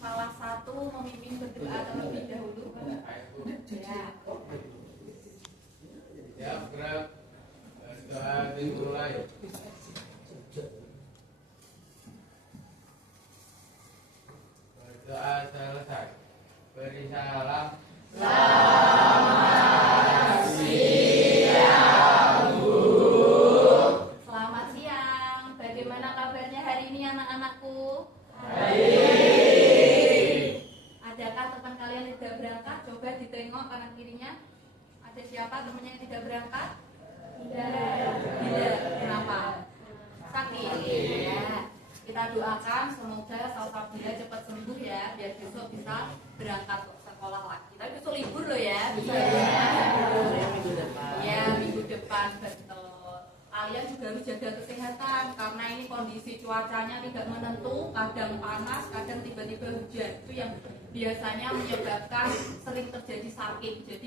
salah satu memimpin berdoa terlebih dahulu? Ya. Ya, gerak doa dimulai. Berdoa selesai. Beri salam. Selamat siang, Bu. Selamat siang. Bagaimana kabarnya hari ini anak-anakku? Baik. Adakah teman kalian yang tidak berangkat? Coba ditengok kanan kirinya. Ada siapa temannya yang tidak berangkat? Tidak. Kenapa? Sakit. Ya. Kita doakan semoga Salsabila cepat sembuh ya, biar besok bisa berangkat ke sekolah lagi. Tapi besok libur loh ya. Bisa ya. Minggu depan. Ya, minggu depan betul. Kalian juga harus jaga kesehatan karena ini kondisi cuacanya tidak menentu, kadang panas, kadang tiba-tiba hujan. Itu yang biasanya menyebabkan sering terjadi sakit. Jadi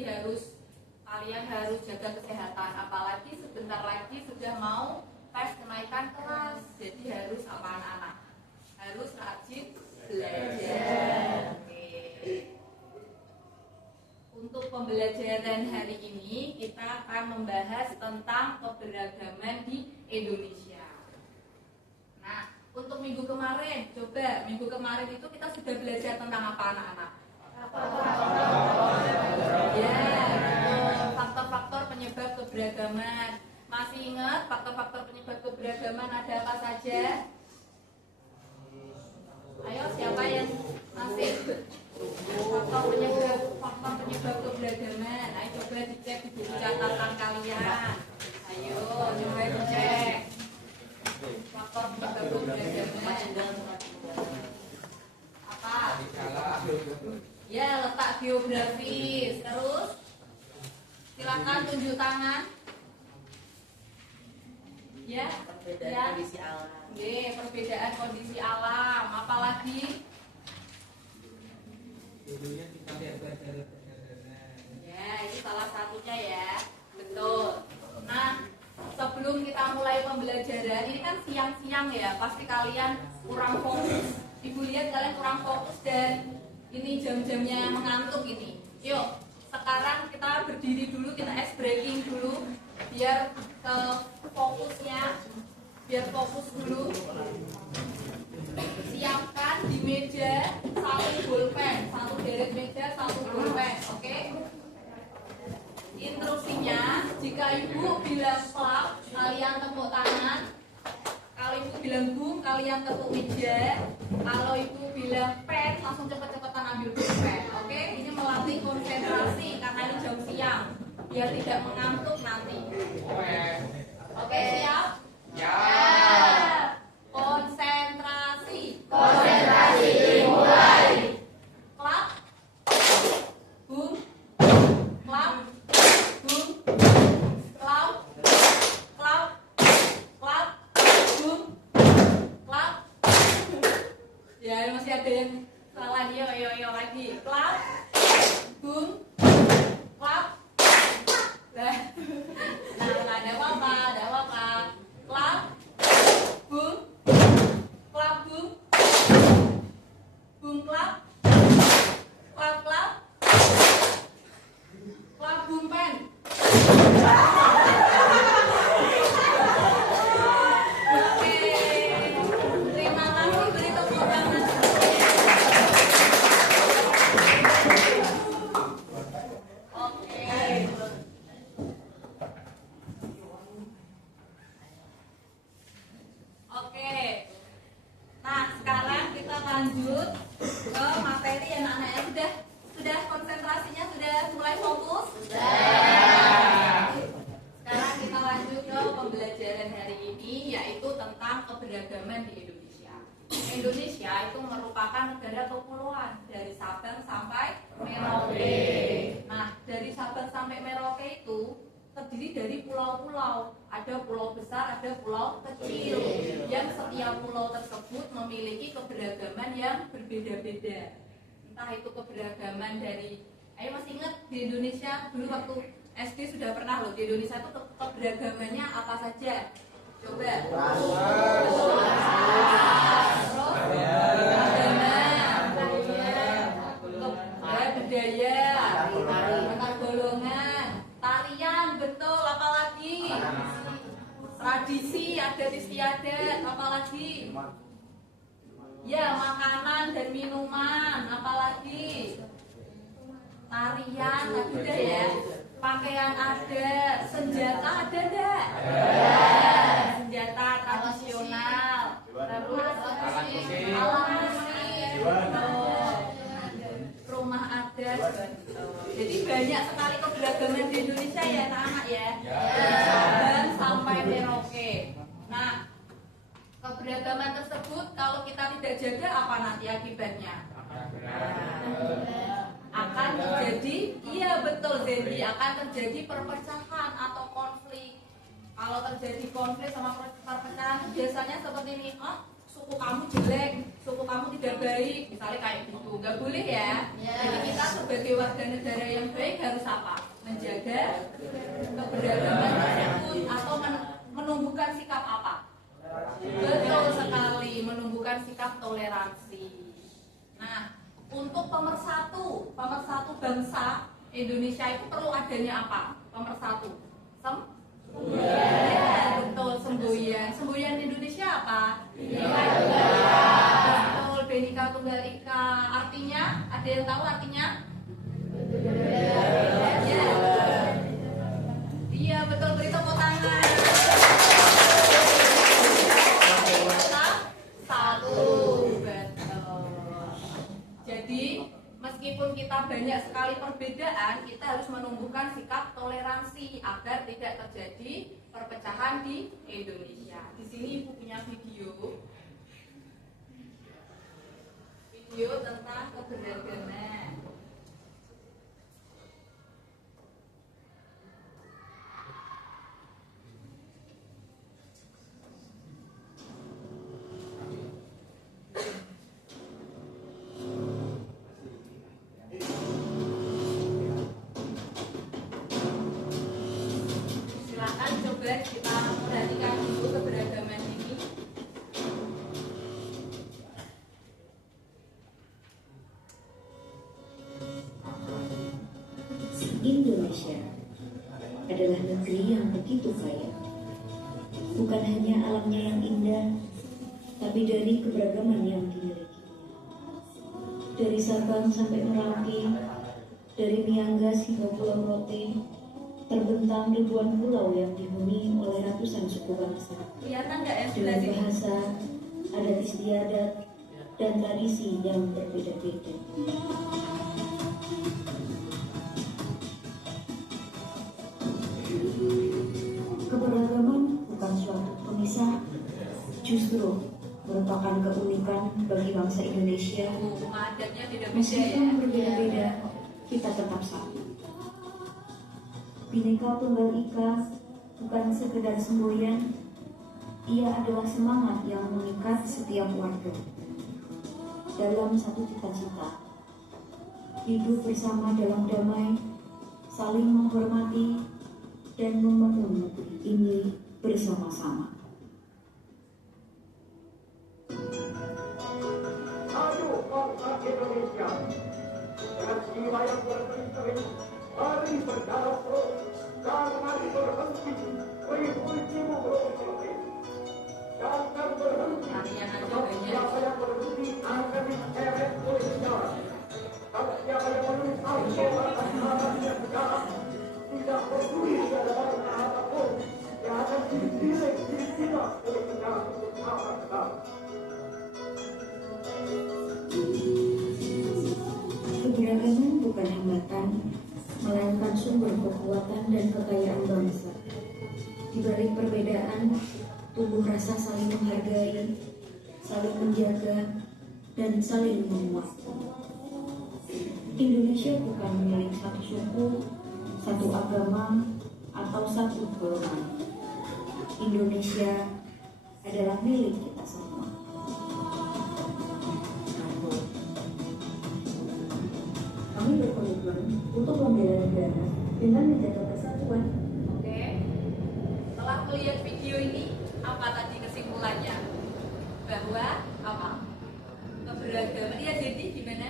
kalian harus jaga kesehatan. Apalagi sebentar lagi sudah mau tes kenaikan kelas. Jadi harus apa anak-anak? Harus rajin belajar. Oke. Untuk pembelajaran hari ini kita akan membahas tentang keberagaman di Indonesia. Nah, untuk minggu kemarin, coba minggu kemarin itu kita sudah belajar tentang apa anak-anak? Ya, faktor-faktor penyebab keberagaman. Masih ingat faktor-faktor penyebab keberagaman ada apa saja? Ayo, siapa yang masih? Faktor penyebab keberagaman. Ayo coba dicek di buku catatan kalian. Ayo coba dicek. Faktor penyebab keberagaman. Apa? Ya, letak geografis. Terus silakan tunjuk tangan. Ya, perbedaan kondisi alam. Perbedaan kondisi alam. Apalagi? Ya, itu salah satunya ya. Betul. Nah, sebelum kita mulai pembelajaran, ini kan siang-siang ya, pasti kalian kurang fokus. Ibu lihat kalian kurang fokus dan ini jam-jamnya mengantuk ini. Yuk, sekarang kita berdiri dulu, kita ice breaking dulu biar fokusnya, biar fokus dulu. Siapkan di meja satu bolpen, satu deret meja, satu bolpen, oke? Instruksinya, jika ibu bilang stop, kalian tepuk tangan. Kalau ibu bilang boom, kalian tepuk meja. Kalau ibu bilang pen, langsung cepet-cepetan ambil bolpen, oke? Ini melatih konsentrasi karena ini jam siang, biar tidak mengantuk nanti. Oke, siap? Ya. Konsentrasi Dimulai. Klap. Boom. Klap. Boom. Klap. Klap. Klap. Boom. Klap. Ya, masih ada yang salah. Yo lagi. Klap. Boom. Klap. Nah, ada apa-apa. Klap. Boom. Klap, boom. Boom, klap. Klap, klap. Klap, boom, pen. Oke. Terima kasih, beri tepuk tangan. Oke. Oke. Nah, sekarang kita lanjut ke materi yang anak-anak sudah konsentrasinya sudah mulai fokus? Sudah. Sekarang kita lanjut ke pembelajaran hari ini yaitu tentang keberagaman di Indonesia. Indonesia itu merupakan negara kepulauan dari Sabang sampai Merauke. Nah, dari Sabang sampai Merauke itu terdiri dari pulau-pulau. Ada pulau besar, ada pulau kecil. Yang setiap pulau tersebut memiliki keberagaman yang berbeda-beda. Entah itu keberagaman dari, ayo masih ingat di Indonesia dulu waktu SD sudah pernah loh, di Indonesia itu keberagamannya apa saja? Coba. Terus agama, istiadat, apalagi? Ya, makanan dan minuman, apalagi? Tarian, tadi udah ya. Pakaian ada, senjata ada enggak? Senjata tradisional. Terus alat musik. Rumah adat. Jadi banyak sekali keberagaman di Indonesia ya anak-anak ya. Dan sampai Merauke. Nah, keberagaman tersebut kalau kita tidak jaga apa nanti akibatnya? Akan terjadi, iya betul Zendi, akan terjadi perpecahan atau konflik. Kalau terjadi konflik sama perpecahan biasanya seperti ini, suku kamu jelek, suku kamu tidak baik, misalnya kayak gitu. Nggak boleh ya. Jadi kita sebagai warga negara yang baik harus apa? Menjaga keberagaman tersebut atau menumbuhkan sikap apa? Betul sekali, menumbuhkan sikap toleransi. Nah, untuk pemersatu bangsa Indonesia itu perlu adanya apa? Pemersatu. Ya, betul, semboyan. Semboyan Indonesia apa? Betul, Bhinneka Tunggal Ika. Artinya, ada yang tahu artinya? Ya. Iya, betul, beri tepuk tangan. Satu, betul. Jadi, meskipun kita banyak sekali perbedaan, kita harus menumbuhkan sikap toleransi agar tidak terjadi perpecahan di Indonesia. Di sini Ibu punya video tentang keberagaman. Kita perhatikan dulu keberagaman ini. Indonesia adalah negeri yang begitu kaya. Bukan hanya alamnya yang indah, tapi dari keberagaman yang dimilikinya. Dari Sabang sampai Merauke, dari Miangas hingga Pulau Rote, terbentang ribuan pulau yang dihuni oleh ratusan suku bangsa. Kelihatan nggak ya dengan bahasa, adat istiadat, dan tradisi yang berbeda-beda. Keberagaman bukan suatu pemisah, justru merupakan keunikan bagi bangsa Indonesia. Adatnya beda-beda Meskipun ya. berbeda-beda, kita tetap satu. Bhinneka Tunggal Ika bukan sekedar semboyan, ia adalah semangat yang mengikat setiap warga dalam satu cita-cita, hidup bersama dalam damai, saling menghormati, dan membangun negeri ini bersama-sama. Ayo bangsa Indonesia, dengan jiwa yang berseri, mari berjalan terus, jangan berhenti, mengikutimu berhenti. Jangan berhenti, siapa yang berhenti akan diseret oleh sejarah. Kalau siapa yang menuntut alatnya sejarah, tidak peduli pada apapun yang akan dipilih oleh sejarah untuk sejarah. Keberagaman bukan hambatan, melainkan sumber kekuatan dan kekayaan bangsa. Di balik perbedaan, tumbuh rasa saling menghargai, saling menjaga, dan saling menguatkan. Indonesia bukan milik satu suku, satu agama, atau satu golongan. Indonesia adalah milik kita semua. Kami berkomitmen untuk membela negara dengan menjaga persatuan. Oke. Setelah melihat video ini, apa tadi kesimpulannya? Bahwa apa? Keberagaman. Iya, jadi gimana?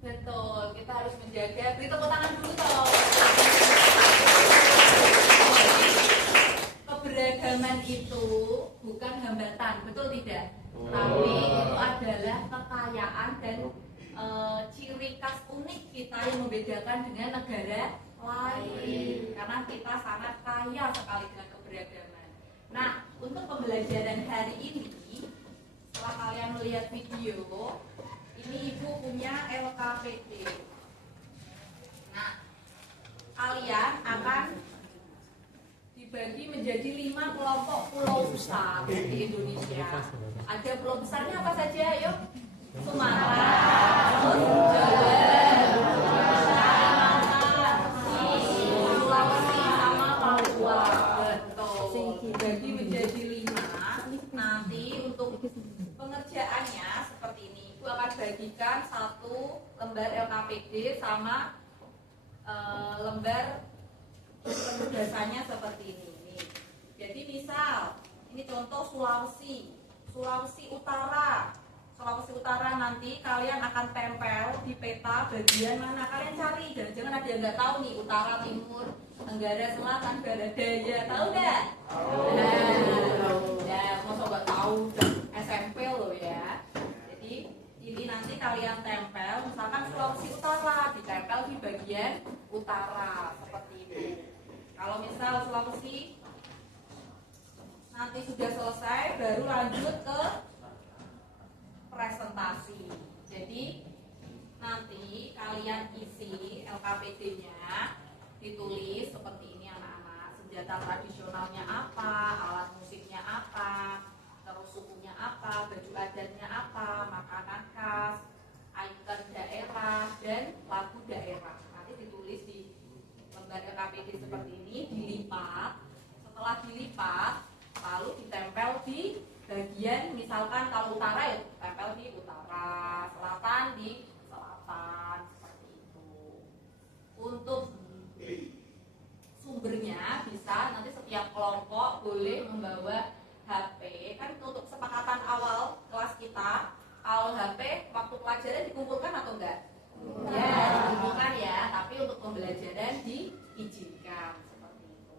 Betul, kita harus menjaga. Beri tepuk tangan dulu toh. betul tidak? Tapi itu adalah kekayaan dan ciri khas unik kita yang membedakan dengan negara lain. Karena kita sangat kaya sekali dengan keberagaman. Nah, untuk pembelajaran hari ini, setelah kalian melihat video, ini ibu punya LKPD. Nah, kalian akan dibagi menjadi 5 kelompok pulau besar di Indonesia. Ada pulau besarnya apa saja? Yuk, Sumatera, Jawa, Kalimantan, Sulawesi, sama Papua. Betul. Dibagi menjadi 5. Nanti untuk pengerjaannya seperti ini. Ibu akan bagikan 1 lembar LKPD sama lembar penugasannya seperti ini. Jadi misal ini contoh Sulawesi Utara. Sulawesi Utara nanti kalian akan tempel di peta bagian mana kalian cari. Jangan ada yang nggak tahu nih, utara, timur, tenggara, selatan, barat, daya. Tahu nggak? Ya, masa nggak tahu SMP loh ya. Jadi ini nanti kalian tempel, misalkan Sulawesi Utara ditempel di bagian utara seperti itu. Kalau misal Sulawesi nanti sudah selesai, baru lanjut ke presentasi. Jadi nanti kalian isi LKPD-nya, ditulis seperti ini anak-anak. Senjata tradisionalnya apa, alat musiknya apa, terus sukunya apa, baju adatnya apa, makanan khas, ikon daerah, dan lagu daerah. Nanti ditulis di lembar LKPD seperti ini, dilipat. Setelah dilipat, lalu ditempel di bagian, misalkan kalau utara ya tempel di utara, selatan di selatan, seperti itu. Untuk sumbernya bisa nanti setiap kelompok boleh membawa HP. Kan untuk kesepakatan awal kelas kita, kalau HP waktu pelajaran dikumpulkan atau enggak? Ya, dikumpulkan ya, tapi untuk pembelajaran diizinkan seperti itu.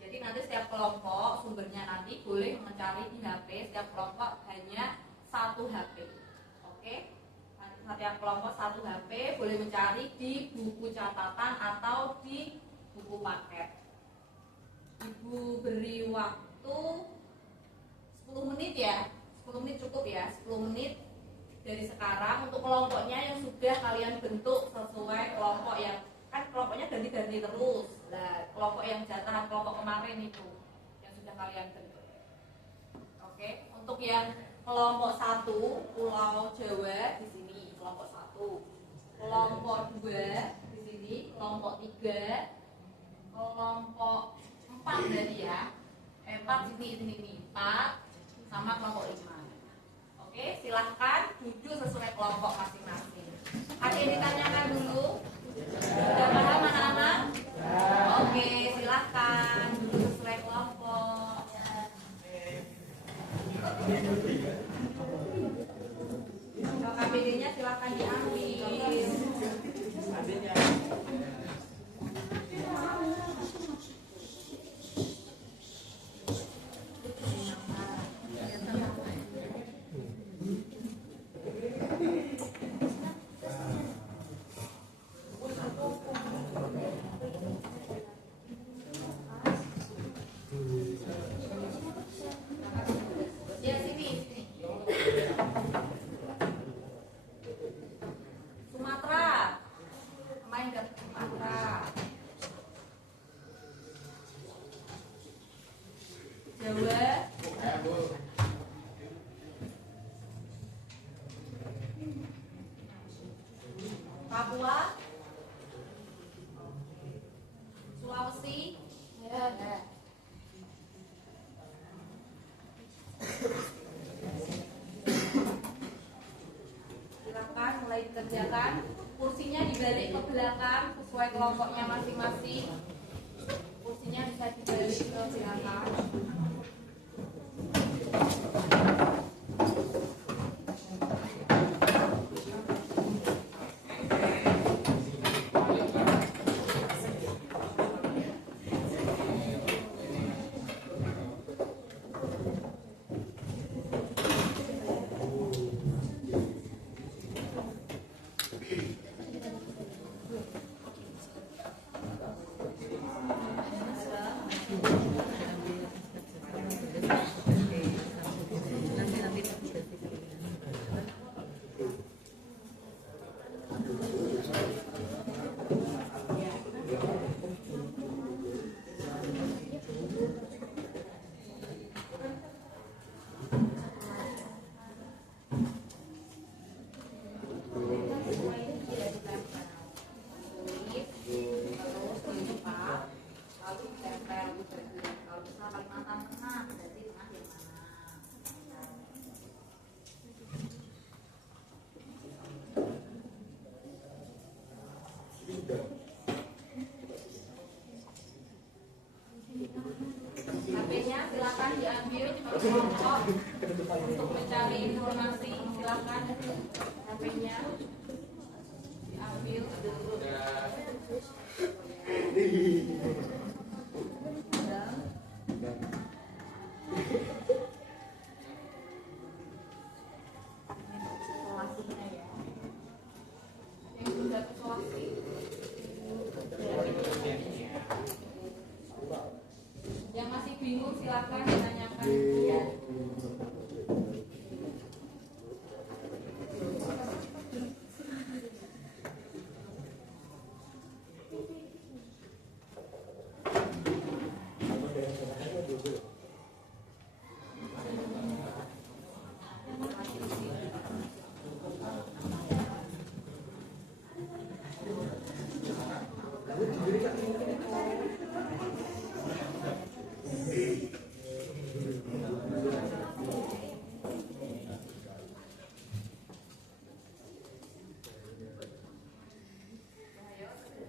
Jadi nanti setiap kelompok sumbernya nanti boleh mencari di HP, setiap kelompok hanya 1 HP. Oke? Nanti setiap kelompok 1 HP boleh mencari di buku catatan atau di buku paket. Ibu beri waktu 10 menit ya. 10 menit cukup ya, 10 menit dari sekarang untuk kelompoknya yang sudah kalian bentuk sesuai kelompok yang kan kelompoknya ganti-ganti terus. Nah, kelompok yang jatahan kelompok kemarin itu yang sudah kalian bentuk. Oke, untuk yang kelompok 1 Pulau Jawa di sini kelompok 1, kelompok 2 di sini, kelompok 3, kelompok 4 berarti ya. 4 sini 4 sama kelompok 5. Oke, silahkan duduk sesuai kelompok masing-masing. Ada yang ditanyakan dulu? Sudah paham anak-anak? Oke, silahkan duduk sesuai kelompok. KPD-nya silahkan diambil. Ya, sini. Sumatera. Main ke Sumatera. Jawa. Papua. Sulawesi. Silakan mulai dikerjakan. Kursinya dibalik ke belakang sesuai kelompoknya masing-masing. Kursinya bisa dibalik ke belakang. Untuk mencari informasi silakan HP-nya diambil. Isolasinya ya. Yang sudah isolasi. Yang masih bingung silakan ditanyakan Ibu.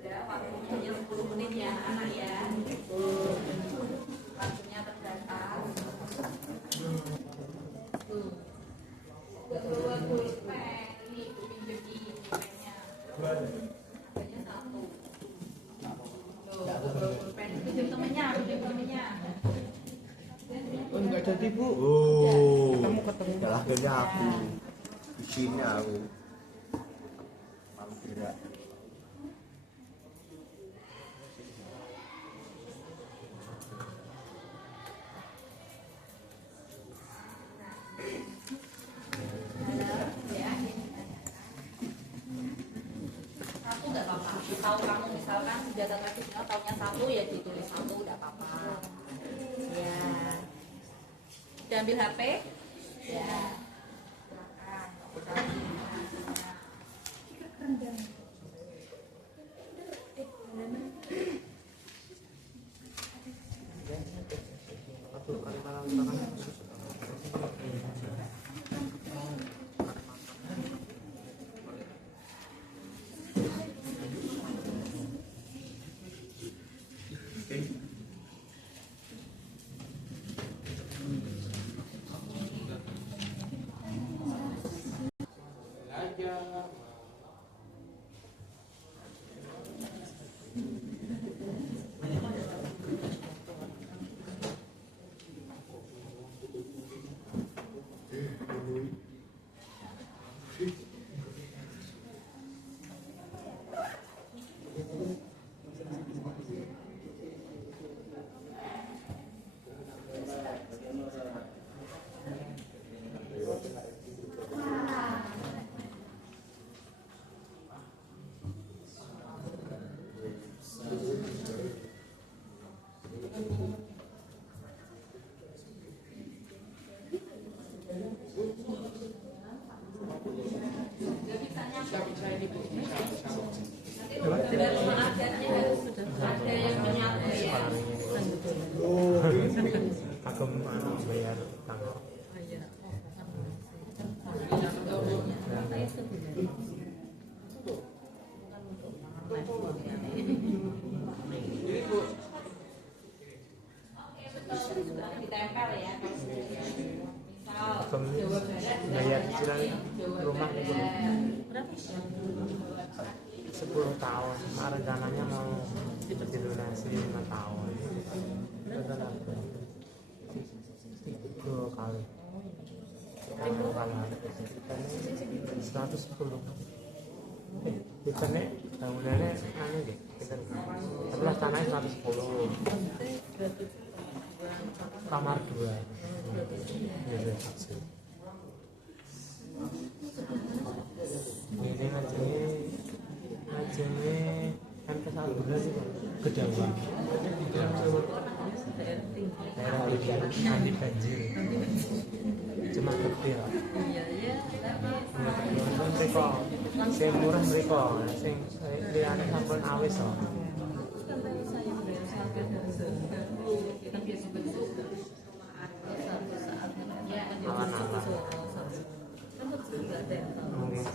Ya, waktunya hanya 10 menit ya anak ya. Waktunya terbatas. Tuh. Kedua pulpen ini pinjem ini pulpennya. Pulpennya 1. Tuh, kedua pulpen pinjem temennya. Oh, enggak jadi, Bu. Oh, Ketemu. Yalah kayaknya aku di sini aku. Malu gerak. Ya. Satu nggak apa-apa. Tahu kamu misalkan senjata tradisional taunya 1 ya ditulis 1 nggak apa-apa. Ya. Udah ambil HP? Ya. Silakan. Belajar. Gambar rumah adatnya harus ada yang menyatu ya. Aku mau bayar tanggal. Jadi Bu, Ditempel ya. Misal Langsung Jawa Barat bayar cicilan Jawa rumah itu. Barat. 10 tahun. Nah, rencananya mau dilunasi 5 tahun. Rencana apa? 3 kali. Kalau ada kesempatan 110. Kita nih bangunannya anu deh. Tapi lah tanahnya 110. Kamar 2. Iya, hasil. Ini ngajengnya MT Salbura sih, Gedawang. Daerah ini anti banjir. Cuma gede lah. Mereka, sing murah mereka, sing liane sampun awis loh. Awan-awan. Mungkin.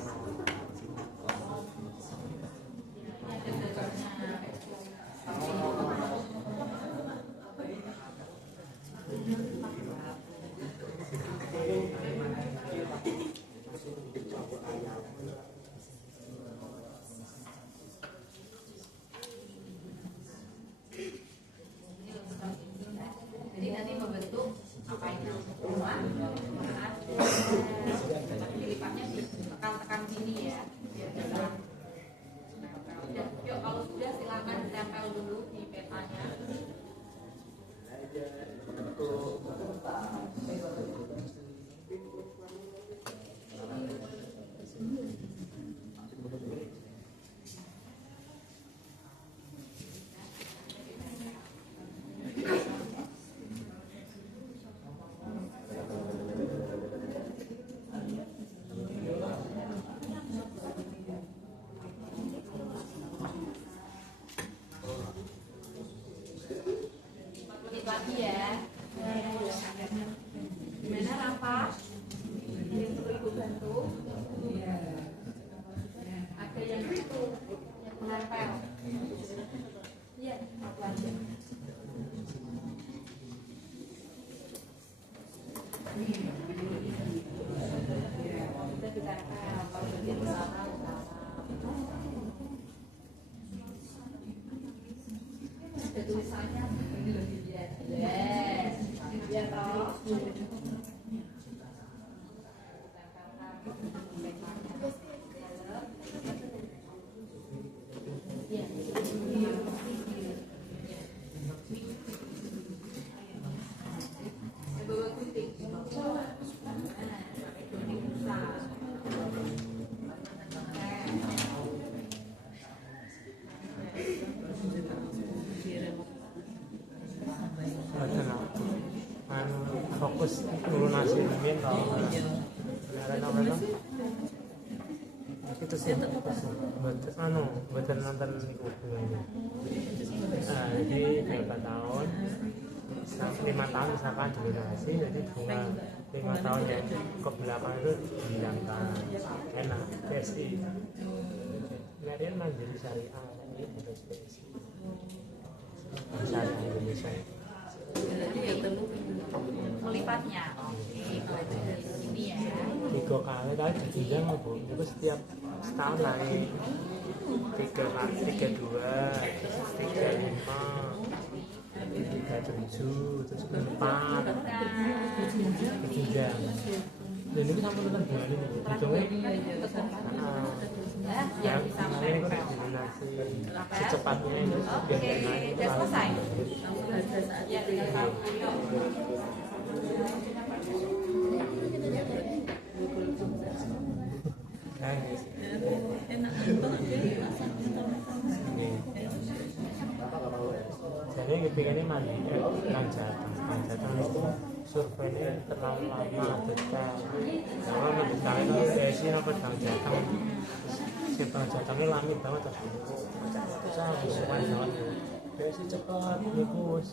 tulisannya begini loh dilihat. Yes. Ya toh. Fokus lunasi min tau itu sih betul nonton niku jadi berapa tahun 5 tahun misalkan dilunasi jadi bunga 5 tahun yang ke belakang itu dihilangkan enak PSI kemudian mandiri syariah ini harus PSI syariah Indonesia Melipatnya. Oke. Ini ya. 3 kali tadi dibilang Bu, itu setiap setahun naik 3 kali, 32, terus 35, 37, terus 4, ketiga. Dan ini sampai nonton bulan ini, hitungnya yang ini kok dilunasi secepatnya itu biar naik. Udah selesai. Ya, tinggal tahu. Jadi kepingannya mandi Kang Jateng itu surveinya terlalu lama detail. Kalau detail itu sesi apa Kang Jateng, si Kang Jatengnya lamit banget terus. Saya bukan banget. Sesi cepat, bagus,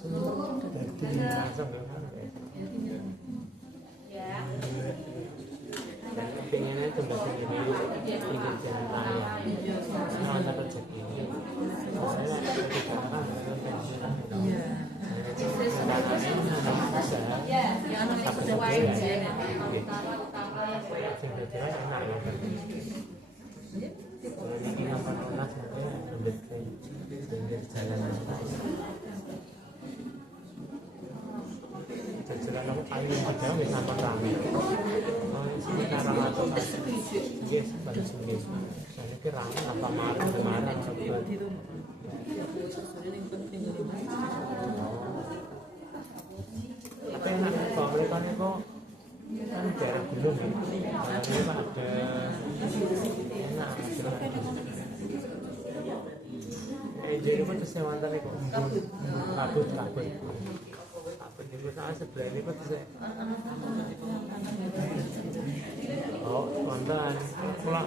jadi langsung Ya. dan kepingannya itu bahasa ini pinggir jalan raya. Nah, ada rezeki. Saya ketika kan Ya, yang sesuai ya. Utama ini nampak lunas sebenarnya pinggir jalan jalan aku kayu padahal bisa nampak rame sini karena masuk yes baru sini saya kira rame apa kemarin tapi enak kalau mereka ini kok kan daerah gunung ya ini kan ada enak jadi pun terus yang mantan itu kabut itu saya sebelah ini pun saya oh mantan pula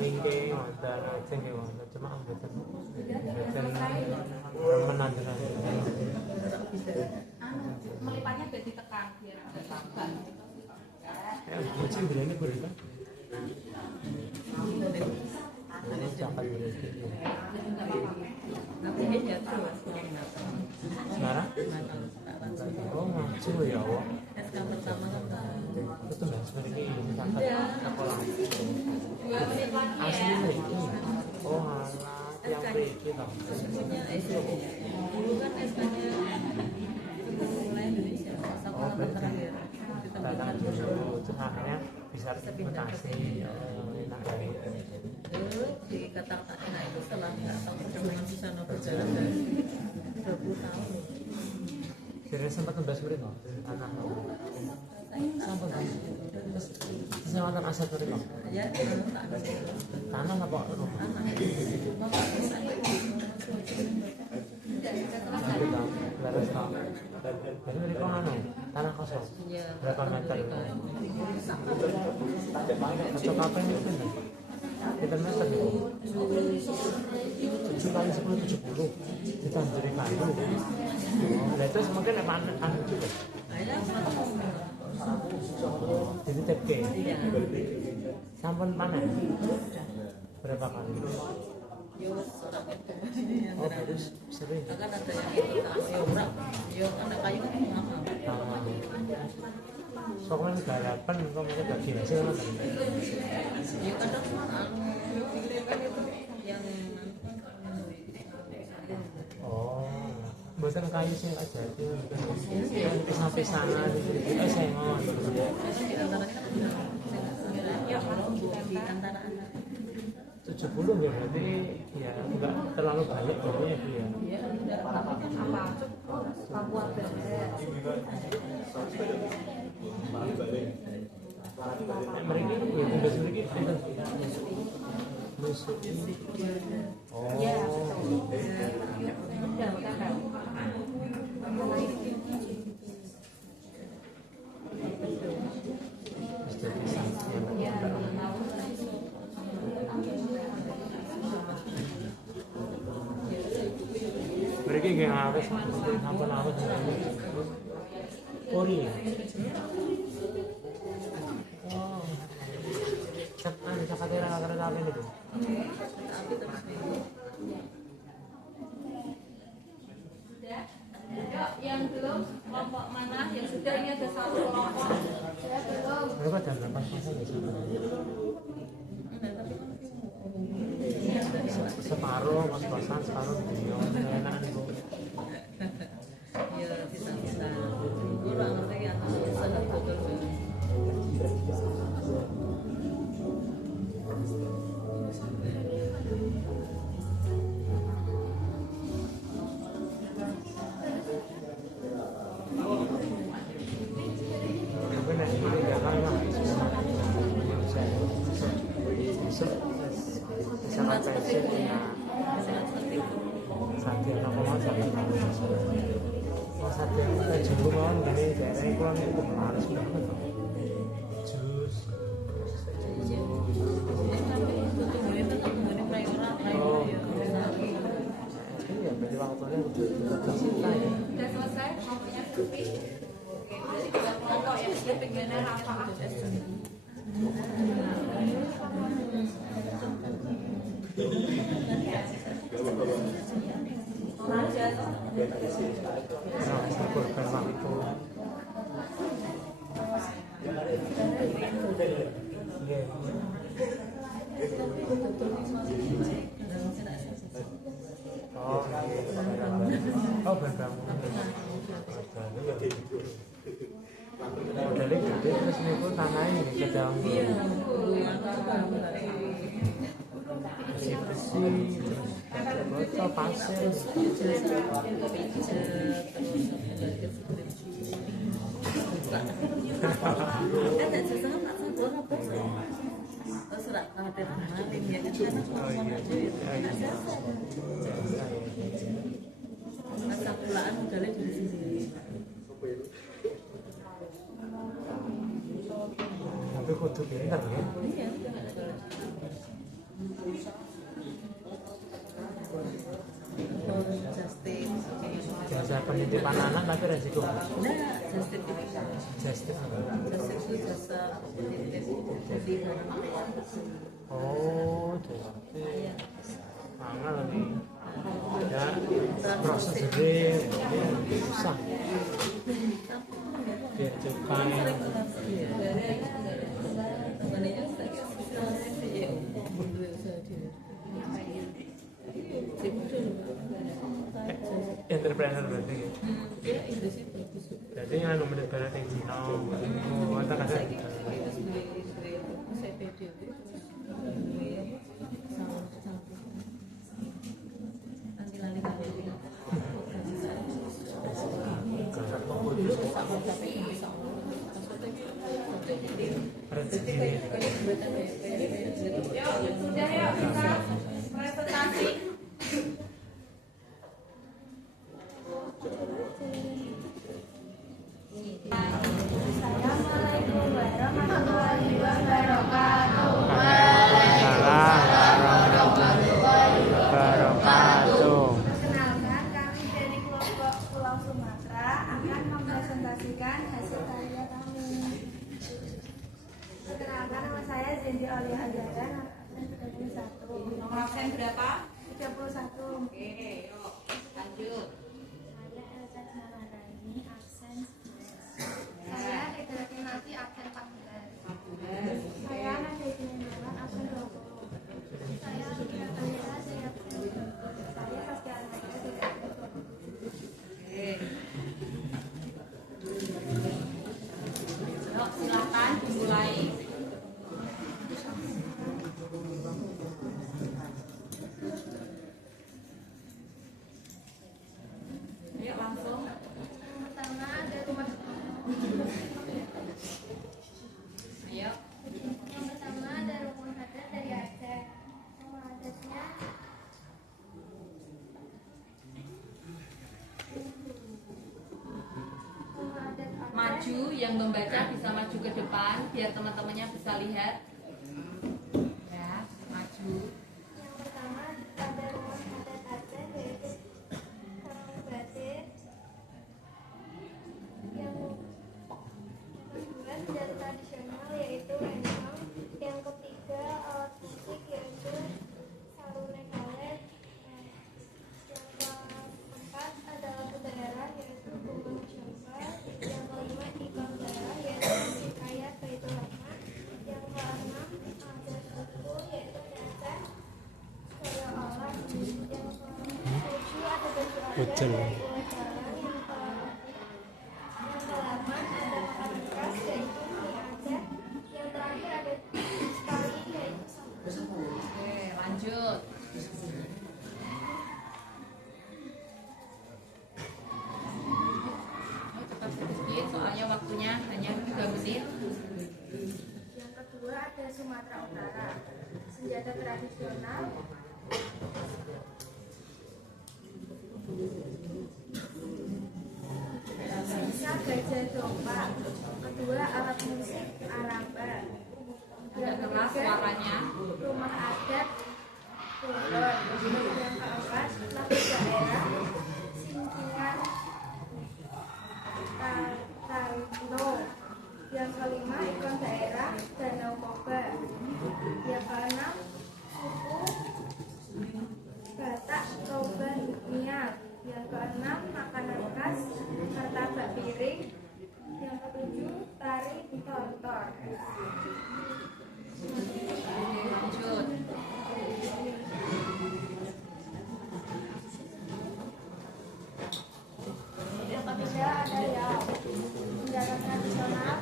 wingke mantan ngajeng ya mantan cuma ambetan remenan melipatnya biar ditekan biar ada tambah. kucing berani berita ini cakap sekarang oh ngacu ya Allah itu nggak seperti ini cakap sekolah 2 menit lagi asli ya. ini oh alah yang pergi tau dulu kan SK-nya mulai Indonesia sekolah terakhir datang dulu terus akhirnya bisa mutasi enak dari dulu di kata-kata itu setelah nggak tahu perjalanan Susano berjalan dari 20 tahun jadi sempat ngebahas mereka anak sampai terus mantan aset mereka ya tanah apa rumah Laras tahun jadi mereka tanah kosong berapa meter cocok apa ini kan meter nih 7 kali 10 70 ditanjuri kayu nah itu semakin anu juga jadi TP sampun panen berapa kali oh bagus sering kan ada yang itu kan ya berapa ya ada kayu kan mahal soalnya garapan kok mereka gak biasa kan ya kadang kan itu yang oh Buatan kayu sih aja itu pisah-pisahan sengon Di antaranya kan di antara anak 70 ya berarti ya enggak terlalu banyak jadinya itu ya. ya enggak tapi kan Apa? Papua Barat. Mereka itu ya tugas mereka itu musuh. Oh. Ya, betul. Udah, kakak. Jadi sanksi Ya, mereka yang awes sampun awes Ori ya. Oh. Cepat sakatera karena apa itu? sudah. Yuk, yang belum kelompok mana? Yang sudah ini ada satu kelompok. Sudah belum. Mereka ada berapa pasang di sana? Separuh pas-pasan, separuh video. Enak nih bu. ya bisa kurang ngerti yang sangat betul. Tapi nanti ini jangan lah. Bisa pensiun ya. Satya nopo mau sampai mau Satya kita juru mau gini daerahnya kurang itu harus banget tuh. Jus. Iya, berarti waktunya udah selesai. Sudah selesai kelompoknya Sufi. Oke, berarti tiga kelompok yang sudah pengennya apa? Nah, kurban waktu. Iya. Oh, oh benar. Modalnya gede terus ini pun tanahnya ke dalam. Bersih-bersih, terus botol pasir. Surat kehadiran maling ya kan karena masa pulaan modalnya dari sendiri. Tapi kudu pintar ya. Iya, Jasa penitipan anak tapi resiko. nah, justip itu Justip. justip itu jasa jadi Oh, jadi angel lagi. Ya, proses jadi susah. Dia cepat. Entrepreneur berarti ya. Jadi yang nomor barat yang Cina, kata-kata Yuk, sudah yuk kita presentasi. Assalamualaikum warahmatullahi wabarakatuh. Perkenalkan, kami dari kelompok Pulau Sumatera akan mempresentasikan hasil karya kami. Perkenalkan, nama saya Zendi Aulia Ajaran, absen 31. Nomor absen berapa? 31. Oke, yuk lanjut. Saya Elsa Naradani, absen 11. Saya Ida Kinati, absen 14. Saya Nadia Kinemawan, absen 20. Saya Alisa Saya Saskia Anaya, absen 20. maju, yang membaca bisa maju ke depan biar teman-temannya bisa lihat. Ya, maju. Yang pertama ada rumah adat Aceh yaitu Karang Batik. Yang kedua senjata tradisional yaitu lenong. Yang ketiga alat musik yaitu sarune kalet. Yang keempat ada lagu daerah yaitu Bunga Syamsa. Yang kelima ikon daerah yaitu musik ayat Baitul Rahman. Yang keenam ada suku yaitu Aceh. Saya alat. Yang ketujuh ada baju adat Ucel. yaitu Lebaran. Yang kedelapan ada makanan khas yaitu mie Aceh. Yang terakhir ada tari yaitu sambal. Oke, lanjut. Cepat sedikit soalnya waktunya hanya 3 menit. Yang kedua ada Sumatera Utara. Senjata tradisional bisa gajah domba. Kedua alat musik aramba. Agak keras suaranya. Rumah adat Kulon. Yang keempat lagu daerah Singkingan Tarino. Yang kelima ikon daerah Danau Toba. Yang keenam suku Batak Toba Niat. Yang keenam makanan khas martabak piring. Yang ketujuh tari tontor. Lanjut. Yang ketiga ada ya senjata tradisional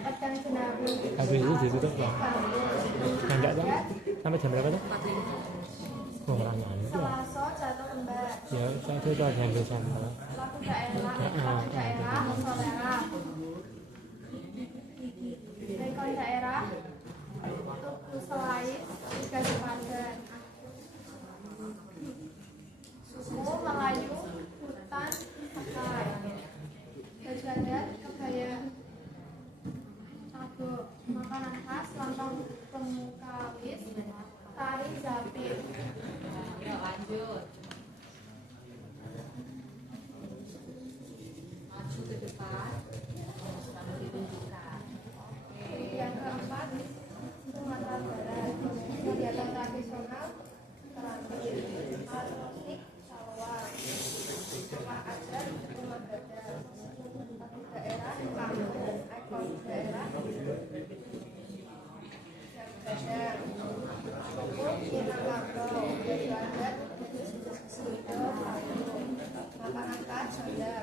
pedang jenabu. Habis itu ditutup ya. Enggak tuh? Sampai jam berapa tuh? 45. Oh, orangnya aja. Selaso jatuh kembar. Ya, saya itu ada yang bisa. Lagu daerah solera. Ikon daerah Tugu Selais Tiga Sepadan. Suku Melayu Hutan Sekar. Baju adat kebaya Ago. Makanan khas lontong pemukawis. Tari zapin. Ayo lanjut. Maju ke depan. Sambil ditunjukkan. Oke. Yang keempat Sumatera Barat. Kegiatan tradisional terakhir alat musik salawat. Rumah adat rumah gadang. Lagu daerah kampung. Ikon daerah gadang. Suku Minangkabau. Baju adat Sido Palu. Makanan khas Sunda.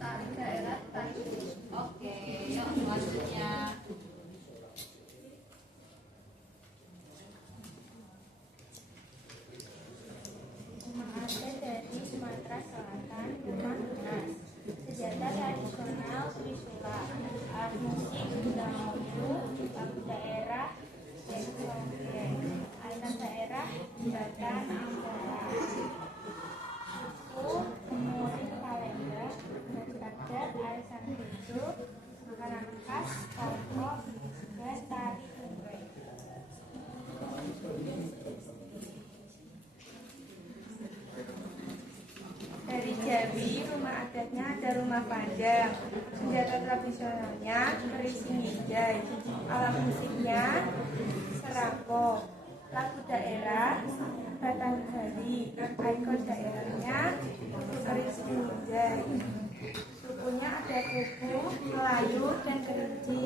Tari daerah tari. Oke, yuk selanjutnya. Rumah adat dari Sumatera Selatan, rumah Unas. Senjata tradisional Trisula. Alat musik Gamelanju. Lagu daerah Songke. Ikon daerah Jembatan Ampera. Suku Kemuri Kalenga. Baju adat Arisan Hidu. Makanan khas Kalko dan tari tunggai. Dari Jambi, rumah adatnya ada rumah pandang. Senjata tradisionalnya keris nginjai. Alat musiknya serako. Lagu daerah Batang Gali. Ikon daerahnya keris nginjai. Sukunya ada Kuku, Melayu, dan Kerinci.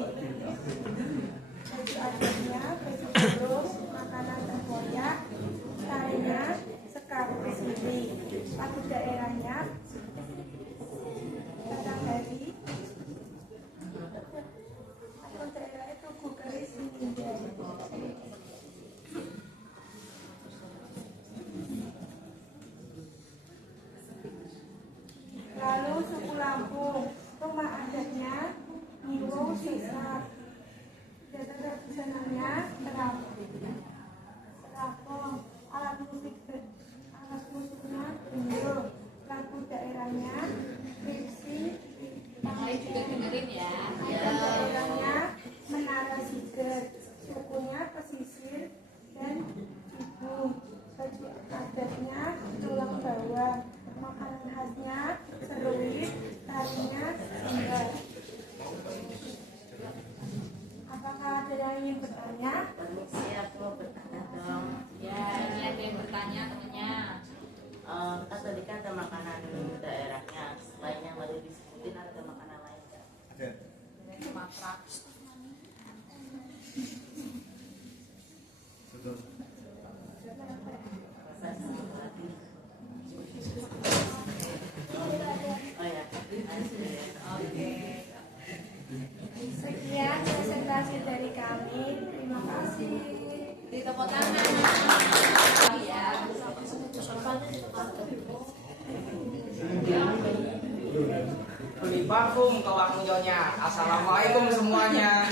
Baju adatnya baju burung, makanan tempoyak, tarinya sekar kesini. Lagu daerahnya Batang Gali. Ikon daerahnya Tugu Keris Ninjai. Lalu suku Lampung, rumah adatnya Niwo Sesar. yang ingin bertanya? Permisi, aku mau bertanya dong. Ya, ini ada yang bertanya temennya. Kan tadi kan ada makanan daerahnya. Selain yang tadi disebutin ada makanan lain nggak? Ada. Dari Sumatera. Betul. Rasa satu lagi. Oh ya. Oke. Sekian presentasi dari kami. Terima kasih. Di tepuk tangan. Ya. Beli parfum ke Wang Nyonya. Assalamualaikum semuanya.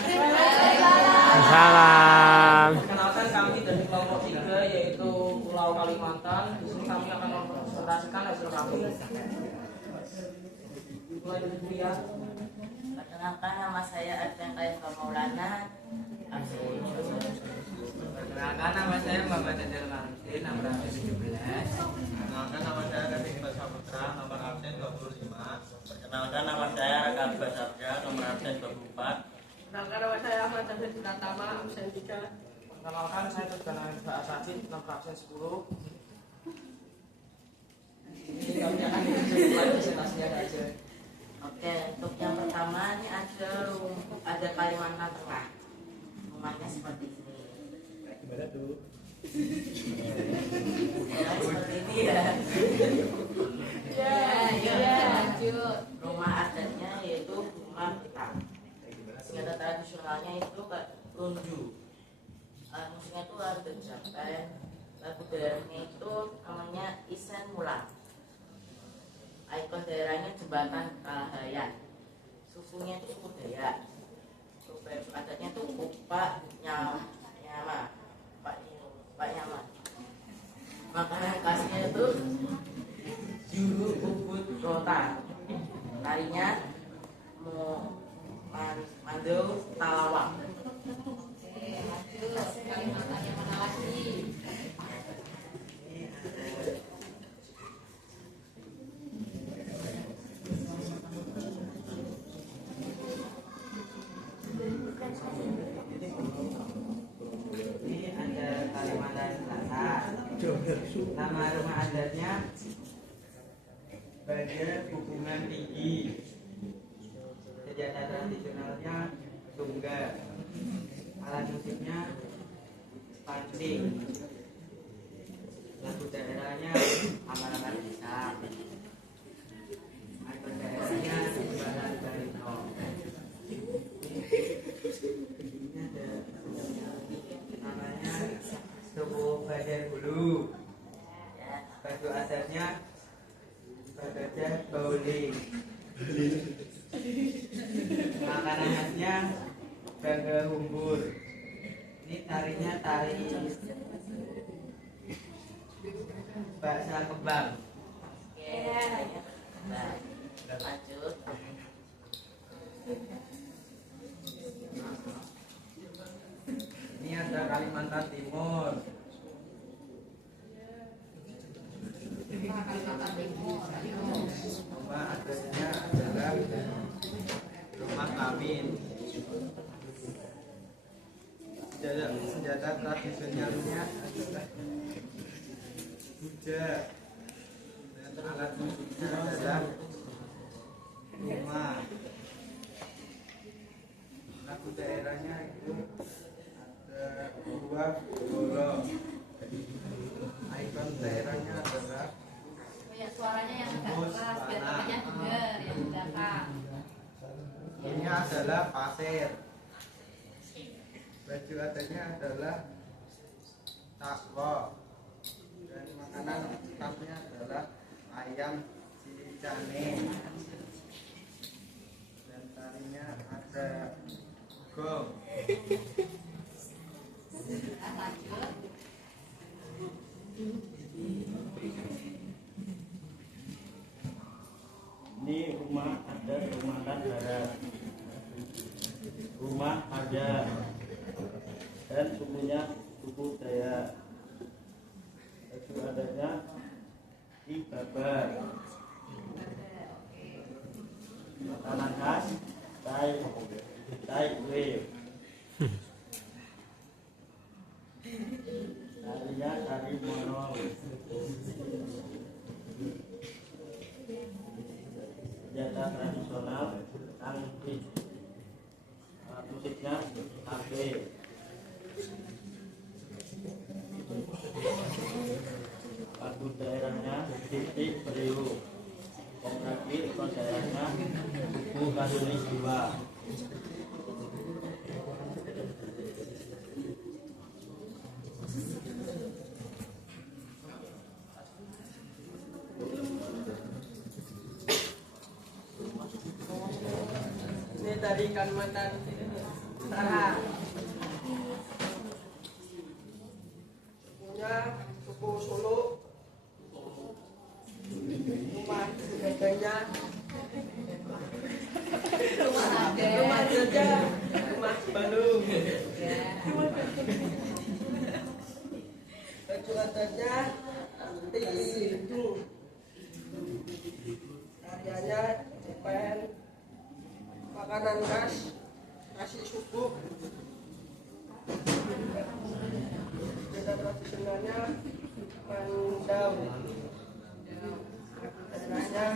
Salam. Perkenalkan kami dari kelompok 3 yaitu Pulau Kalimantan. Di sini kami akan mempresentasikan hasil kami. Mulai dari dulu ya. Perkenalkan, nama saya Arfian Kaifah Maulana. Perkenalkan nama saya Muhammad Adel Marudin, nomor absen 17. Perkenalkan nama saya David Saputra, nomor absen 25. Perkenalkan nama saya Raka Basarja, nomor absen 24. Perkenalkan nama saya Ahmad David Pratama, absen 3. Perkenalkan saya Turganan Mbak Asadi, nomor absen 10. Ini kami akan mulai presentasinya aja. Oke, untuk yang pertama ini ada Kalimantan Tengah. Rumahnya seperti ini. Gimana tuh? Ya, seperti ini ya. Ya, lanjut. Rumah adatnya yaitu rumah betang. Senjata tradisionalnya itu lunju. Musiknya itu lagu Japan. Lagu daerahnya itu namanya Isen Mulang. Ikon daerahnya jembatan Kalahayan. Sukunya itu suku Dayak. Adatnya itu Pak Nyama. Pak Nyama. Makanan khasnya itu juru ubud rotan. Tarinya mando talawang. Oke, lanjut. Kalimantan yang mana lagi? Ini ada Kalimantan Selatan. Nama rumah adatnya Baja Hubungan Tinggi. Senjata tradisionalnya tunggal. Alat musiknya panting. Lagu daerahnya amal-amal desa. Ikon daerahnya Jembatan Barito. Ini ada namanya suku Badar Hulu. Baju adatnya Badar Bauling. Makanan khasnya Bangga Humbur. Ini tarinya tari Baksa Kembang. Lanjut. Ini ada Kalimantan Timur. Kalimantan Timur. Rumah adatnya adalah rumah kawin. Senjata tradisionalnya adalah buja. Dan alat musiknya adalah rumah. Lagu daerahnya itu ada buah bolo. Ikon daerahnya adalah Ya, suaranya yang agak keras biar temannya dengar yang di belakang. ini adalah pasir. Baju adatnya adalah takwa. Dan makanan khasnya adalah ayam cilicane. Dan tarinya ada gong. Lanjut. Ini rumah adat Kalimantan Barat. Rumah adat dan sukunya suku Dayak. Baju adatnya Ibabar. Makanan khas Tai kue. Lagu daerahnya Titik Beriu. Dan terakhir ikon daerahnya Buku Katulistiwa. Ini dari Kalimantan Utara. Punya suku Solo. Rumah bedanya. Rumah Jogja. Rumah Bandung. Baju adatnya Tidung. Karyanya Jepen. Makanan khas nasi subuh. Beda tradisionalnya mandau. Daerahnya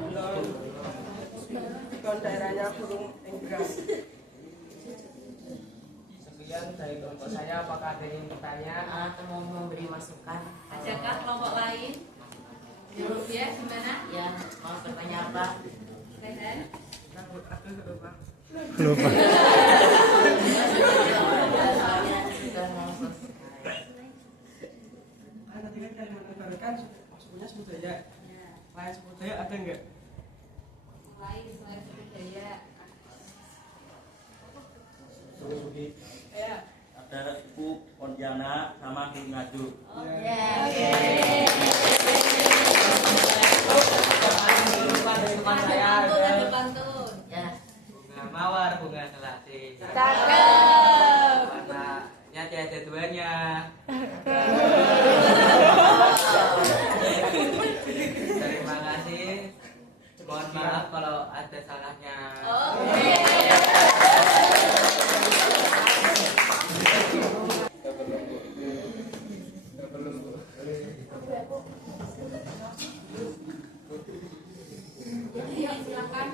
Belon. Ikon daerahnya burung enggrang. Sekian dari kelompok saya. Apakah ada yang bertanya atau mau memberi masukan? Adakah kelompok lain? Ya, gimana? Ya, mau bertanya apa? Rehan? Lupa. Lupa. Tadi kan Kalimantan Barat kan maksudnya budaya. Lain budaya ada enggak? Lain selain budaya. Ya. Ada suku Pontianak sama di Ngaju. Teman saya Ada pantun. Ya. bunga mawar, bunga selasi. Cakep. Warnanya tiada duanya. Terima kasih. Mohon maaf kalau ada salahnya. Silakan.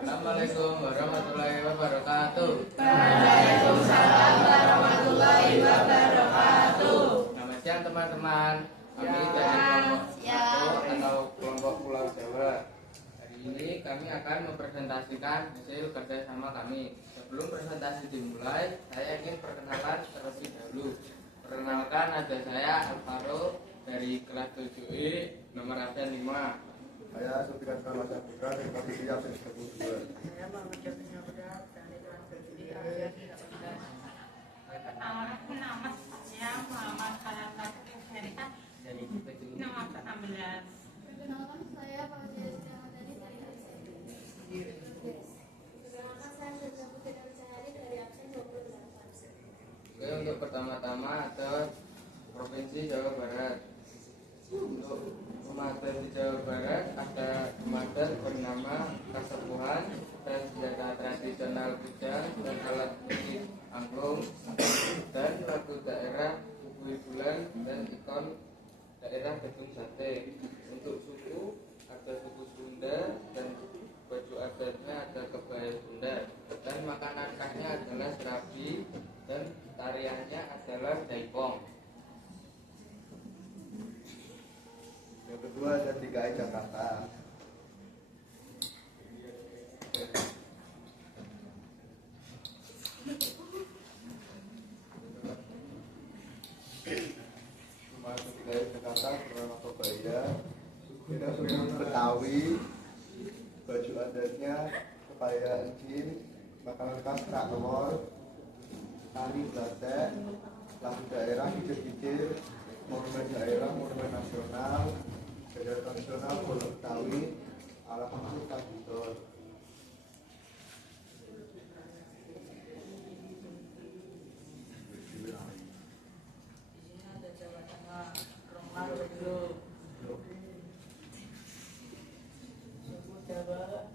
Assalamualaikum warahmatullahi wabarakatuh. Waalaikumsalam warahmatullahi wabarakatuh. Selamat siang teman-teman. Kami dari kelompok 1 atau kelompok Pulau Jawa. Hari ini kami akan mempresentasikan hasil kerjasama kami. Sebelum presentasi dimulai, saya ingin perkenalan terlebih dahulu. Perkenalkan, ada saya Alvaro dari kelas 7E nomor absen 5. Saya Sultan Kamasa Putra dari Provinsi absen 32. Saya Muhammad Jafri Nabda dari kelas 7 absen 13. Aku nama saya Muhammad Kalata Herita Dari nomor 16. Perkenalkan saya Fauzia Setiawadani dari absen. Perkenalkan saya Zazah Putri dari Sehari dari absen 28. Oke, untuk pertama-tama ada Provinsi Jawa Barat. Untuk komandan di Jawa Barat ada komandan bernama Kasepuhan dan senjata tradisional kujang dan alat musik angklung dan lagu daerah Bubui Bulan dan ikon daerah Gedung Sate. Untuk suku ada suku Sunda dan baju adatnya ada kebaya Sunda dan makanan khasnya adalah serabi dan tariannya adalah jaipong. Yang kedua ada 3I Jakarta. Rumah 3I Jakarta bernama kebaya, suku Betawi, baju adatnya kebaya encim, makanan khas rakor, tari batek, lagu daerah kicir-kicir, monumen daerah, monumen nasional, bendera tradisional, bola Betawi, alat musik tradisional. Di sini ada Jawa Tengah, Ronglan, Joglo. Suku Jawa,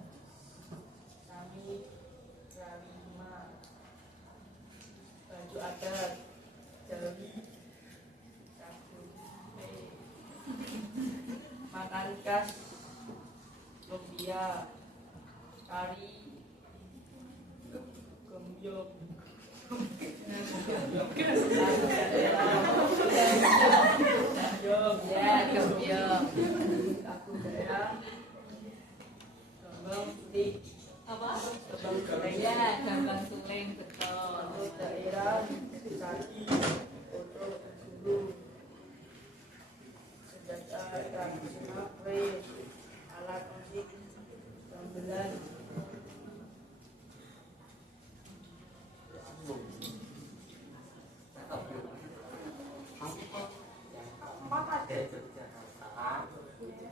Sami, Rawima. Baju adat, Jawi, Sabun, makan khas, lumpia, kari, Ya, gembyong. Aku daerah Gambang Suling. Apa? Gambang Suling. Ya, Gambang Suling, betul. Untuk daerah kaki foto dulu. Senjata tradisional keris, alat musik gamelan.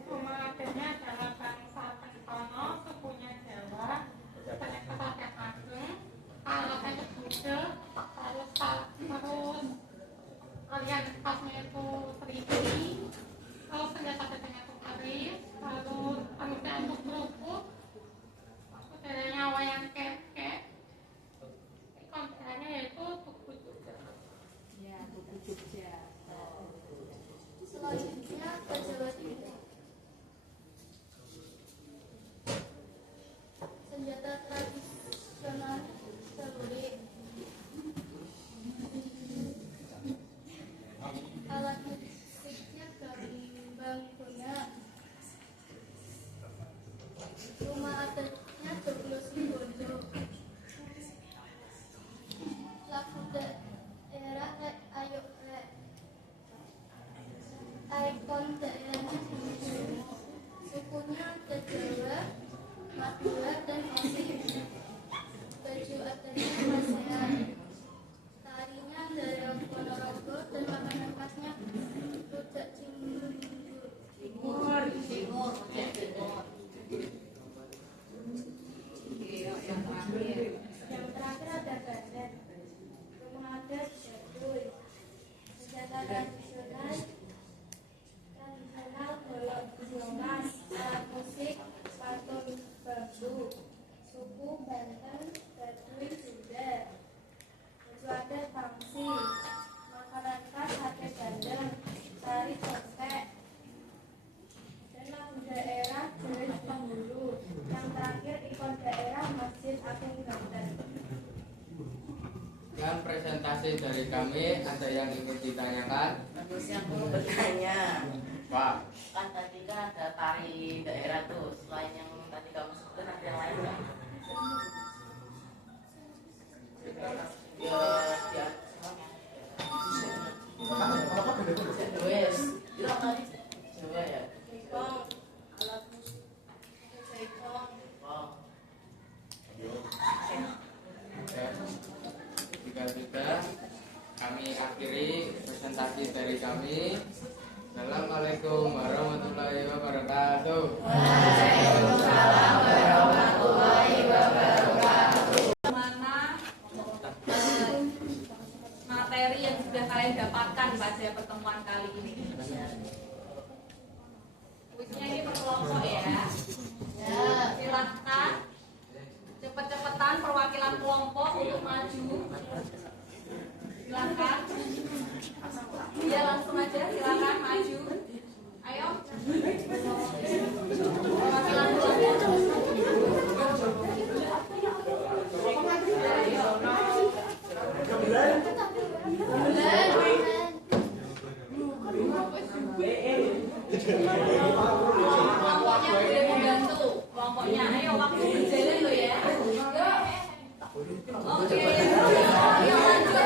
Rumah adatnya adalah bangsa Pentono, sukunya Jawa, Penekatan Agung, alatnya Buddha, terus kalian khasnya itu seriti, terus senjata adatnya itu keris, lalu alatnya untuk kerupuk, udaranya wayang kekek, konsernya yaitu tuku Jogja. Ya, buku Jogja. Selanjutnya ke Jawa Timur. Senjata tradisional celurit. Alat musiknya gambang guna. Rumah adatnya joglo simbondo. Lagu daerah ayo rek. Ikon daerahnya sukunya Jawa, Madura, dan Osing. Baju adatnya ASEAN. Tarinya dari Ponorogo dan makanan khasnya rujak cingur. Timur. Yang terakhir. Yang terakhir ada Banten. Rumah adat Jadul. Senjata tradisional golok biomas, alat musik pantun bambu, suku Banten, Baduy Sunda, baju adat Pangsi, makanan khas sate bandeng, tari contek, dan lagu daerah Jeris Penghulu. Yang terakhir ikon daerah Masjid Agung Banten. Dan presentasi dari kami, ada yang ingin ditanyakan? Bagusnya aku mau bertanya. Pak, Kan tadi kan ada tari daerah tuh. Selain yang tadi kamu sebutkan ada yang lain nggak? Ya, ya, semuanya. Wes, bilang tadi Jawa ya. Jaipong, alat musik Jaipong. Wow. jika sudah kami akhiri presentasi dari kami. Assalamualaikum warahmatullahi wabarakatuh. Waalaikumsalam warahmatullahi wabarakatuh. Mana materi yang sudah kalian dapatkan pada pertemuan kali ini? Kuisnya ini per kelompok ya. Silahkan cepet-cepetan perwakilan kelompok untuk maju. Silahkan. Iya langsung aja, silakan maju. Ayo. Perwakilan kelompok. Kelompoknya boleh membantu. Kelompoknya, ayo waktu berjalan lo ya. Oke. Ayo lanjut.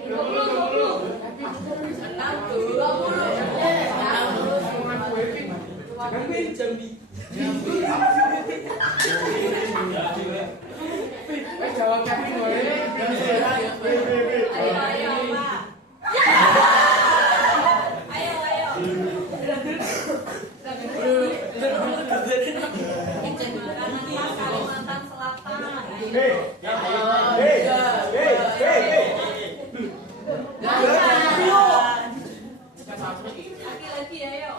Kalimantan Selatan. Lagi-lagi ayo.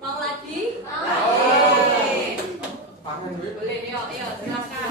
Mau lagi? Boleh, yuk, silakan.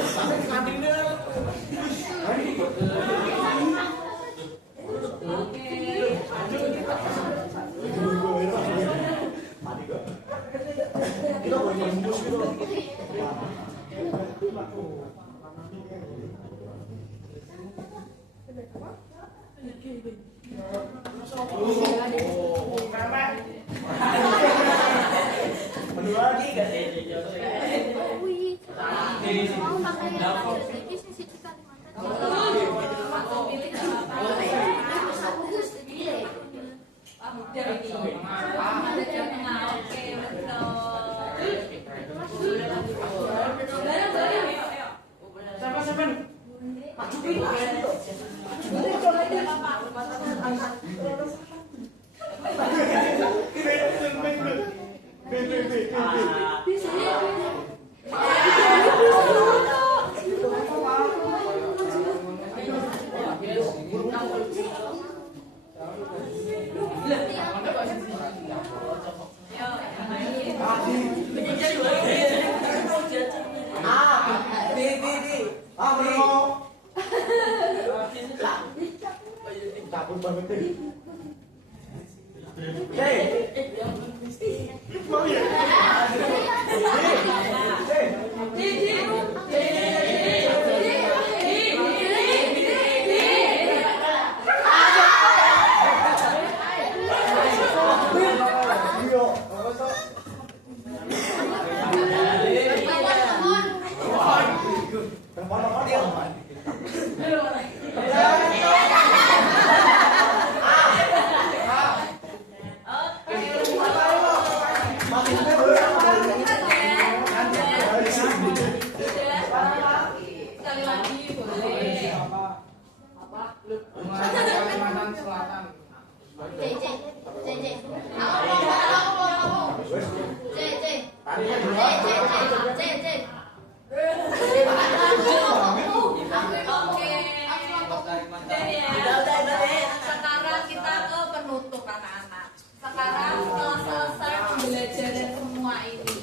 Sekarang kita ke penutup anak-anak. Sekarang setelah selesai pembelajaran semua ini,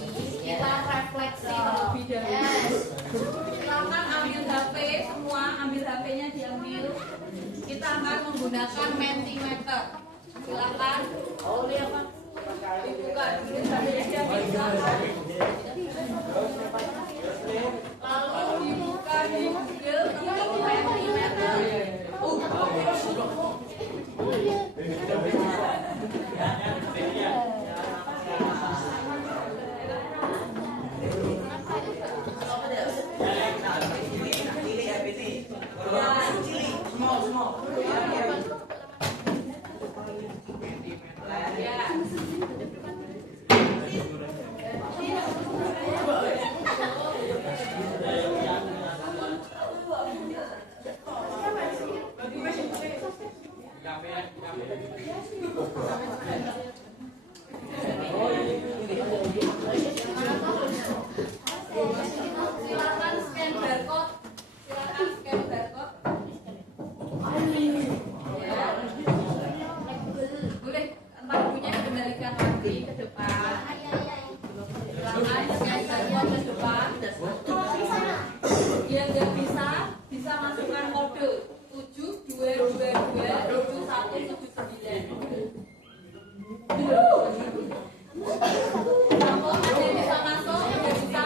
kita refleksi terlebih dahulu. Silakan ambil HP semua, ambil HP-nya diambil. Kita akan menggunakan Mentimeter. Silakan. Oh, lihat apa? Dibuka dulu sampai dia bisa. Lalu dibuka di Google untuk Mentimeter. Silakan scan barcode. Boleh, entar bukunya dikembalikan lagi ke depan. Silakan scan barcode ke depan. Yang nggak bisa masukkan kode 72227179. Kamu ada yang bisa masuk, ada yang bisa.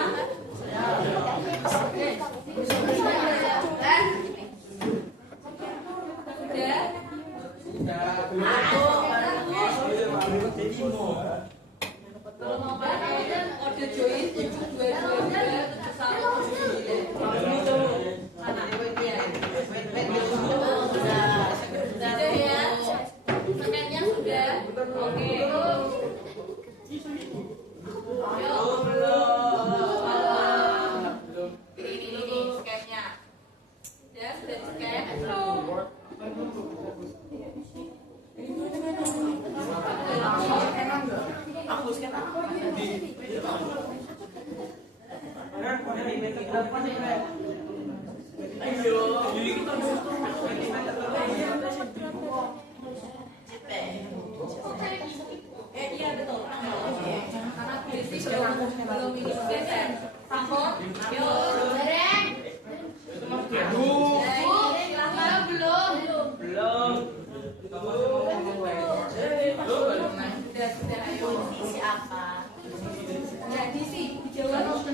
Sudah. Iya betul. Karena besi belum ini geser. Sampul, ayo. Bareng. Silakan. Belum. Sudah ayo. Siapa? Ya diisi dijawab.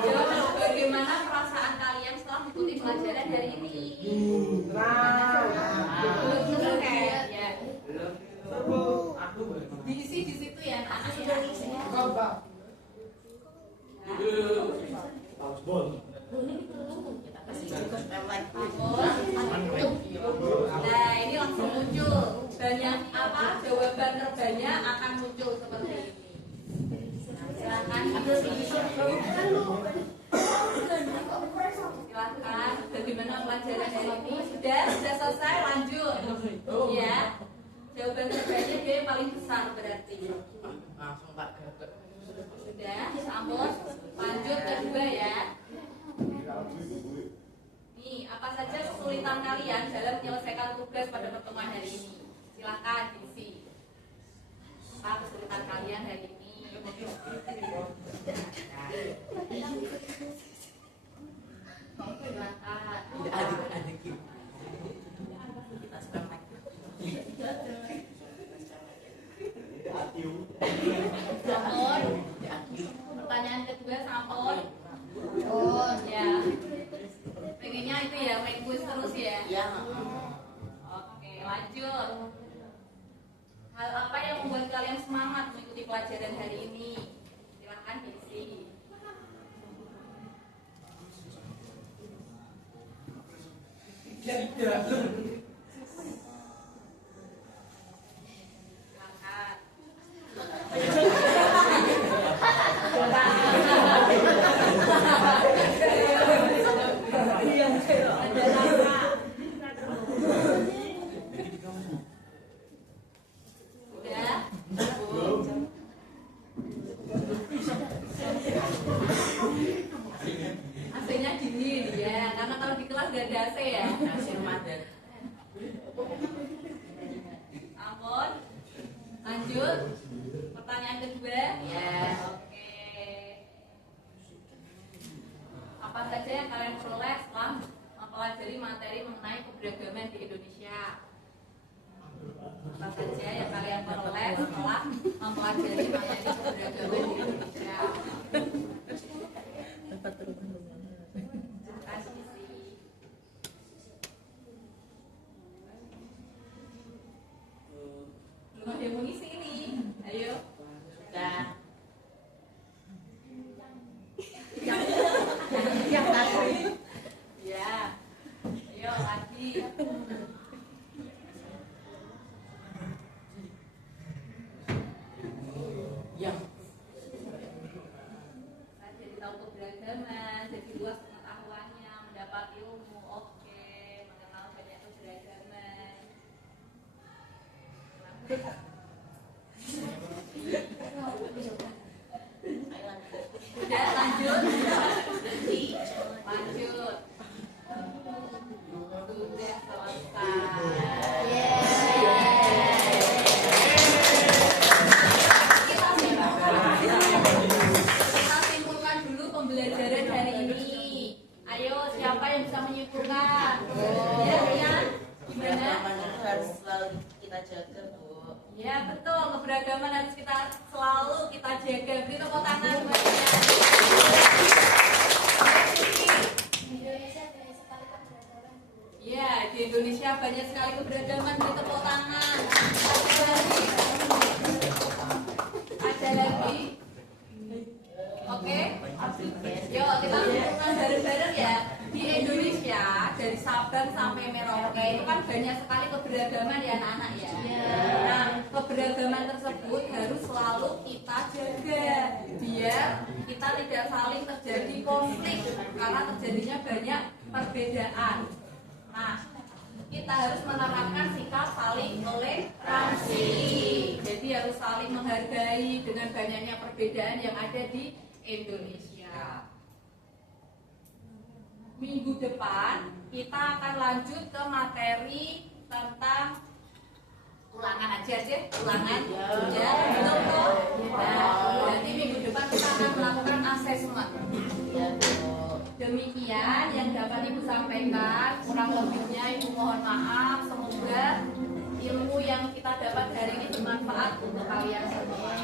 Jawab bagaimana perasaan kalian setelah mengikuti pelajaran hari ini? Belum kayak ya. Diisi di situ ya anak sudah isi. Nah ini langsung muncul banyak apa jawaban terbanyak akan muncul seperti ini. Silakan silakan bagaimana pelajaran hari ini sudah selesai lanjut ya. Jawaban terbanyak dia yang paling besar berarti. Langsung Pak Gatot. Sudah sambut lanjut kedua ya. Nih, apa saja kesulitan kalian dalam menyelesaikan tugas pada pertemuan hari ini? Silakan diisi. Apa kesulitan kalian hari ini? Silakan. Pertanyaan kedua sampun. Oh ya. Pengennya itu ya main kuis terus ya. Iya. Oke, lanjut. Hal apa yang membuat kalian semangat mengikuti pelajaran hari ini? Silakan diisi. AC-nya dingin ya, karena kalau di kelas gak ada AC ya. AC Ramadan. Ampun. Lanjut. Pertanyaan kedua. Ya. Oke. Apa saja yang kalian peroleh setelah mempelajari materi mengenai keberagaman di Indonesia? Apa saja yang kalian peroleh setelah mempelajari materi keberagaman di Indonesia? Dapat perubahan. Kasih isi. Belum ada yang mau ngisi ini. Ayo. Sudah. Ya. Ayo lagi. Ya. Jadi tahu keberagaman, jadi luas pengetahuannya, mendapat ilmu, oke, mengenal banyak keberagaman. Sudah lanjut. Lanjut. Sudah selesai. Kita simpulkan dulu pembelajaran hari ini. Ayo, siapa yang bisa menyimpulkan? Ya, Rian. Gimana? Keberagaman itu harus selalu kita jaga, Bu. Ya, betul. Keberagaman harus kita selalu kita jaga. Beri tepuk tangan buatnya. Ya, di Indonesia banyak sekali keberagaman. Beri tepuk tangan. Ada lagi? Oke? Yuk, kita simpulkan bareng-bareng ya. Di Indonesia, dari Sabang sampai Merauke itu kan banyak sekali keberagaman ya anak-anak ya. Nah, keberagaman tersebut harus selalu kita jaga biar kita tidak saling terjadi konflik karena terjadinya banyak perbedaan. Nah, kita harus menerapkan sikap saling toleransi. Jadi harus saling menghargai dengan banyaknya perbedaan yang ada di Indonesia. Minggu depan kita akan lanjut ke materi tentang ulangan aja deh, ulangan ya, betul toh? Nanti minggu depan kita akan melakukan asesmen. Demikian yang dapat Ibu sampaikan, kurang lebihnya Ibu mohon maaf. Semoga ilmu yang kita dapat hari ini bermanfaat untuk kalian semua.